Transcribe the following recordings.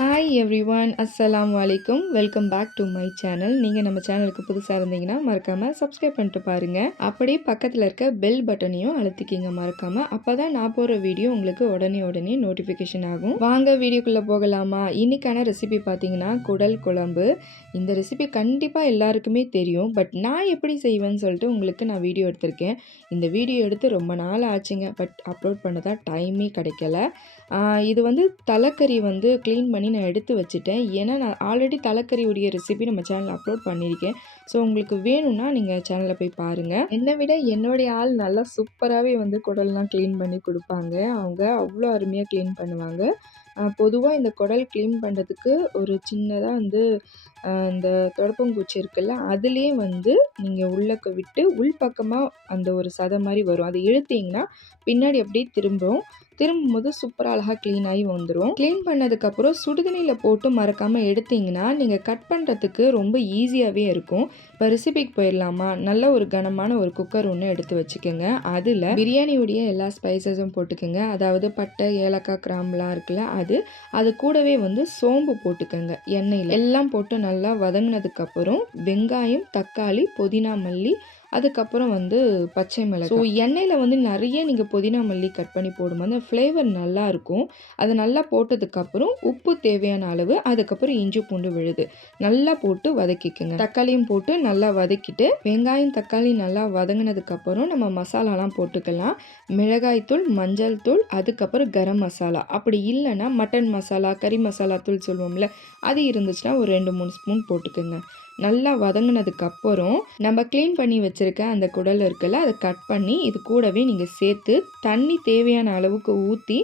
Hi every one அஸ்ஸலாம் வலைக்கும் welcome back to my channel நீங்கள் நம்ம சேனலுக்கு புதுசாக இருந்தீங்கன்னா மறக்காமல் சப்ஸ்கிரைப் பண்ணிட்டு பாருங்கள் அப்படியே பக்கத்தில் இருக்க பெல் பட்டனையும் அழுத்திக்கிங்க மறக்காமல் அப்போ தான் நான் போகிற வீடியோ உங்களுக்கு உடனே உடனே நோட்டிஃபிகேஷன் ஆகும். வாங்க வீடியோக்குள்ளே போகலாமா? இன்றைக்கான ரெசிபி பார்த்தீங்கன்னா குடல் குழம்பு. இந்த ரெசிபி கண்டிப்பாக எல்லாருக்குமே தெரியும். பட் நான் எப்படி செய்வேன்னு சொல்லிட்டு உங்களுக்கு நான் வீடியோ எடுத்திருக்கேன். இந்த வீடியோ எடுத்து ரொம்ப நாள் ஆச்சுங்க. பட் அப்லோட் பண்ணதா டைமே கிடைக்கல. இது வந்து தலைக்கறி வந்து க்ளீன் பண்ணி நான் எடுத்து வச்சுட்டேன். ஏன்னா நான் ஆல்ரெடி தலைக்கறியுடைய ரெசிபி நம்ம சேனலில் அப்லோட் பண்ணியிருக்கேன். ஸோ உங்களுக்கு வேணும்னா நீங்கள் சேனலில் போய் பாருங்கள் என்னை விட என்னுடைய ஆள் நல்லா சூப்பராகவே வந்து குடல்லாம் க்ளீன் பண்ணி கொடுப்பாங்க. அவங்க அவ்வளோ அருமையாக க்ளீன் பண்ணுவாங்க. பொதுவாக இந்த குடல் க்ளீன் பண்ணுறதுக்கு ஒரு சின்னதாக வந்து இந்த தொடப்பங்குச்சி இருக்குல்ல அதுலேயே வந்து நீங்கள் உள்ளக்க விட்டு உள்பக்கமாக அந்த ஒரு சதை மாதிரி வரும். அதை இழுத்தீங்கன்னா பின்னாடி அப்படியே திரும்பும். திரும்பும்போது சூப்பராக அழகாக க்ளீன் ஆகி வந்துடும் க்ளீன் பண்ணதுக்கப்புறம் சுடுதண்ணியில் போட்டு மறக்காமல் எடுத்தீங்கன்னா நீங்கள் கட் பண்ணுறதுக்கு ரொம்ப ஈஸியாகவே இருக்கும். இப்போ ரெசிபிக்கு போயிடலாமா? நல்ல ஒரு கனமான ஒரு குக்கர் ஒன்று எடுத்து வச்சுக்கோங்க. அதில் பிரியாணியுடைய எல்லா ஸ்பைசஸும் போட்டுக்கோங்க. அதாவது பட்டை ஏலக்காய் கிராம்புலாம் இருக்குல்ல அது அது கூடவே வந்து சோம்பு போட்டுக்கோங்க. எண்ணெயில். எல்லாம் போட்டு நல்லா வதங்கினதுக்கப்புறம் வெங்காயம் தக்காளி புதினா மல்லி அதுக்கப்புறம் வந்து பச்சை மிளகாய். ஸோ எண்ணெயில் வந்து நிறைய நீங்கள் புதினா மல்லி கட் பண்ணி போடும்போது அந்த ஃப்ளேவர் நல்லாயிருக்கும் அதை அது நல்லா போட்டதுக்கப்புறம் உப்பு தேவையான அளவு அதுக்கப்புறம் இஞ்சி பூண்டு விழுது. நல்லா போட்டு வதக்கிக்கோங்க. தக்காளியும் போட்டு நல்லா வதக்கிட்டு வெங்காயம் தக்காளி நல்லா வதங்கினதுக்கப்புறம் நம்ம மசாலாலாம் போட்டுக்கலாம். மிளகாய்த்தூள் மஞ்சள் தூள் அதுக்கப்புறம் கரம் மசாலா. அப்படி இல்லைன்னா மட்டன் மசாலா கறி மசாலா தூள் சொல்லுவோம்ல அது இருந்துச்சுன்னா ஒரு ரெண்டு மூணு ஸ்பூன் போட்டுக்கோங்க. நல்லா வதங்கினதுக்கு அப்புறம் நம்ம க்ளீன் பண்ணி வச்சுருக்க அந்த குடல் இருக்குல்ல அதை கட் பண்ணி இது கூடவே நீங்கள் சேர்த்து தண்ணி தேவையான அளவுக்கு ஊற்றி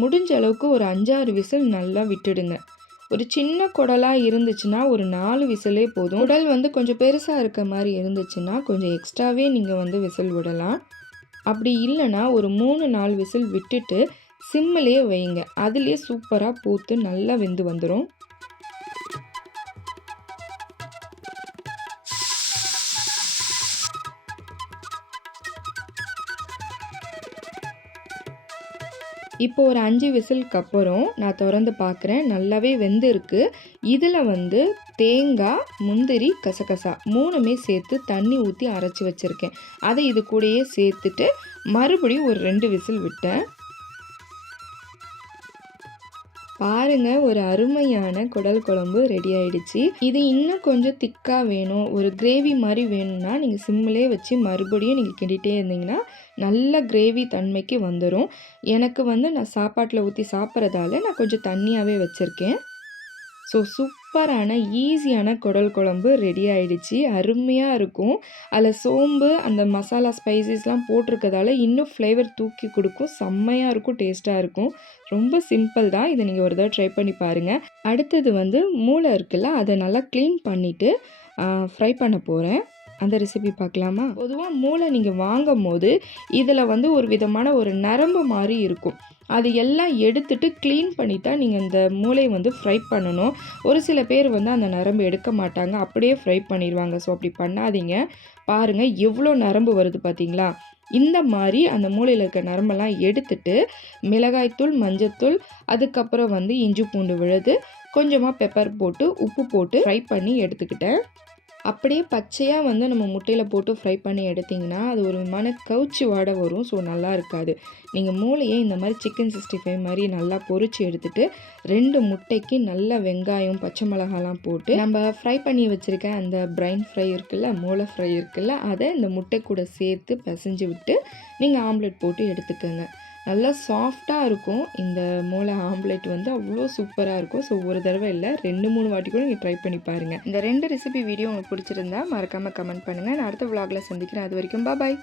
முடிஞ்ச அளவுக்கு ஒரு அஞ்சாறு விசில் நல்லா விட்டுடுங்க. ஒரு சின்ன குடலாக இருந்துச்சுன்னா ஒரு நாலு விசிலே போதும். உடல் வந்து கொஞ்சம் பெருசாக இருக்க மாதிரி இருந்துச்சுன்னா கொஞ்சம் எக்ஸ்ட்ராவே நீங்கள் வந்து விசில் விடலாம். அப்படி இல்லைன்னா ஒரு மூணு நாலு விசில் விட்டுட்டு சிம்மிலே வைங்க. அதுலேயே சூப்பராக பூத்து நல்லா வெந்து வந்துடும் இப்போ ஒரு அஞ்சு விசிலுக்கு அப்புறம் நான் திறந்து பார்க்குறேன். நல்லாவே வெந்திருக்கு. இதில் வந்து தேங்காய் முந்திரி கசகசா மூணுமே சேர்த்து தண்ணி ஊற்றி அரைச்சி வச்சுருக்கேன். அதை இது கூடயே சேர்த்துட்டு மறுபடியும் ஒரு ரெண்டு விசில் விட்டேன். பாருங்க ஒரு அருமையான குடல் குழம்பு ரெடி ஆயிடுச்சு. இது இன்னும் கொஞ்சம் திக்காக வேணும். ஒரு கிரேவி மாதிரி வேணும்னா நீங்கள் சிம்மிலே வச்சு மறுபடியும் நீங்கள் கிண்டிகிட்டே இருந்தீங்கன்னா நல்ல கிரேவி தன்மைக்கு வந்துடும் எனக்கு வந்து நான் சாப்பாட்டில் ஊற்றி சாப்பிட்றதால நான் கொஞ்சம் தண்ணியாகவே வச்சுருக்கேன். ஸோ சூப்பரான ஈஸியான குடல் குழம்பு ரெடி ஆகிடுச்சு அருமையாக இருக்கும். அதில் சோம்பு அந்த மசாலா ஸ்பைசஸ்லாம் போட்டிருக்கதால இன்னும் ஃப்ளேவர் தூக்கி கொடுக்கும். செம்மையாக இருக்கும் டேஸ்ட்டாக இருக்கும். ரொம்ப சிம்பிள் தான். இதை நீங்கள் ஒரு தடவை ட்ரை பண்ணி பாருங்கள் அடுத்தது வந்து மூளை இருக்குல்ல அதை நல்லா க்ளீன் பண்ணிவிட்டு ஃப்ரை பண்ண போகிறேன் அந்த ரெசிபி பார்க்கலாமா? பொதுவாக மூளை நீங்கள் வாங்கும் போது இதில் வந்து ஒரு விதமான ஒரு நரம்பு மாதிரி இருக்கும். அது எல்லாம் எடுத்துட்டு க்ளீன் பண்ணி தான் நீங்கள் இந்த மூளையை வந்து ஃப்ரை பண்ணணும். ஒரு சில பேர் வந்து அந்த நரம்பு எடுக்க மாட்டாங்க. அப்படியே ஃப்ரை பண்ணிடுவாங்க ஸோ அப்படி பண்ணாதீங்க. பாருங்கள் எவ்வளோ நரம்பு வருது பார்த்தீங்களா இந்த மாதிரி அந்த மூளையில் இருக்க நரம்பெல்லாம் எடுத்துட்டு மிளகாய்த்தூள் மஞ்சத்தூள் அதுக்கப்புறம் வந்து இஞ்சி பூண்டு விழுது கொஞ்சமாக பெப்பர் போட்டு உப்பு போட்டு ஃப்ரை பண்ணி எடுத்துக்கிட்டேன். அப்படியே பச்சையாக வந்து நம்ம முட்டையில் போட்டு ஃப்ரை பண்ணி எடுத்திங்கன்னா அது ஒரு விதமான கவுச்சி வாடை வரும். ஸோ நல்லா இருக்காது. நீங்கள் மூளையை இந்த மாதிரி சிக்கன் சிக்ஸ்டி ஃபைவ் மாதிரி நல்லா பொறிச்சு எடுத்துகிட்டு ரெண்டு முட்டைக்கு நல்ல வெங்காயம் பச்சை மிளகாலாம் போட்டு நம்ம ஃப்ரை பண்ணி வச்சுருக்க அந்த பிரைன் ஃப்ரை இருக்குல்ல மூளை ஃப்ரை இருக்குல்ல அதை இந்த முட்டை கூட சேர்த்து பிசைஞ்சு விட்டு நீங்கள் ஆம்லெட் போட்டு எடுத்துக்கோங்க. நல்லா சாஃப்டாக இருக்கும். இந்த மூளை ஆம்லெட் வந்து அவ்வளோ சூப்பராக இருக்கும். ஸோ ஒரு தடவை இல்லை ரெண்டு மூணு வாட்டி கூட நீங்கள் ட்ரை பண்ணி பாருங்கள் இந்த ரெண்டு ரெசிபி வீடியோ உங்களுக்கு பிடிச்சிருந்தா மறக்காமல் கமெண்ட் பண்ணுங்கள் நான் அடுத்த விலாகில் சந்திக்கிறேன். அது வரைக்கும் பாய்